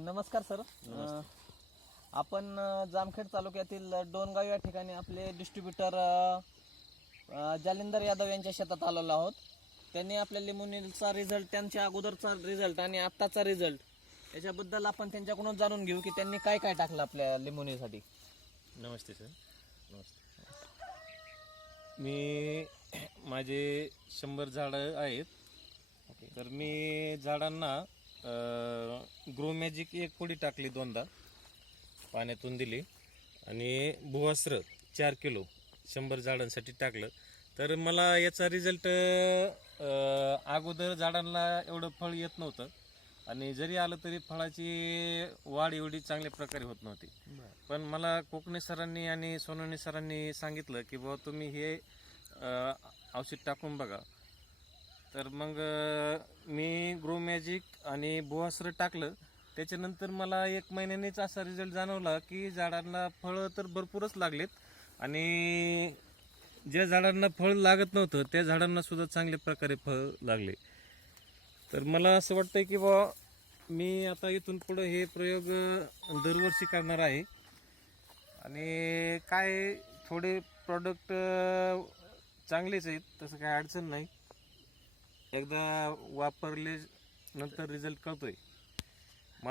नमस्कार सर. आपण जामखेड तालुक्यातील डोनगाव या ठिकाणी आपले डिस्ट्रीब्युटर जालिंदर यादव यांच्या शेतात आलेलो आहोत. त्यांनी आपल्या लिंबोनीचा रिझल्ट, त्यांच्या अगोदरचा रिझल्ट आणि आत्ताचा रिझल्ट याच्याबद्दल आपण त्यांच्याकडून जाणून घेऊ की त्यांनी काय काय टाकलं आपल्या लिंबोनीसाठी. नमस्ते सर. नमस्ते. मी माझे 100 झाडं आहेत. तर मी झाडांना ग्रो मॅजिक एक पुडी टाकली, 2दा पाण्यातून दिली आणि भुवास्त्र 4 किलो 100 झाडांसाठी टाकलं. तर मला याचा रिझल्ट अगोदर झाडांना एवढं फळ येत नव्हतं आणि जरी आलं तरी फळाची वाढ एवढी चांगल्या प्रकारे होत नव्हती. पण मला कोकणे सरांनी आणि सोनवणे सरांनी सांगितलं की बाबा तुम्ही हे औषध टाकून बघा. तर मग मी ग्रो मॅजिक आणि भुवास्त्र टाकलं. त्याच्यानंतर मला 1 महिन्यानेच असा रिझल्ट जाणवला की झाडांना फळं तर भरपूरच लागलेत आणि ज्या झाडांना फळ लागत नव्हतं त्या झाडांना सुद्धा चांगल्या प्रकारे फळ लागले. तर मला असं वाटतं की बाबा मी आता इथून पुढं हे प्रयोग दरवर्षी करणार आहे. आणि काय थोडे प्रॉडक्ट चांगलेच आहेत, तसं काय अडचण नाही. एकदा वापरले नंतर रिझल्ट कळतोय.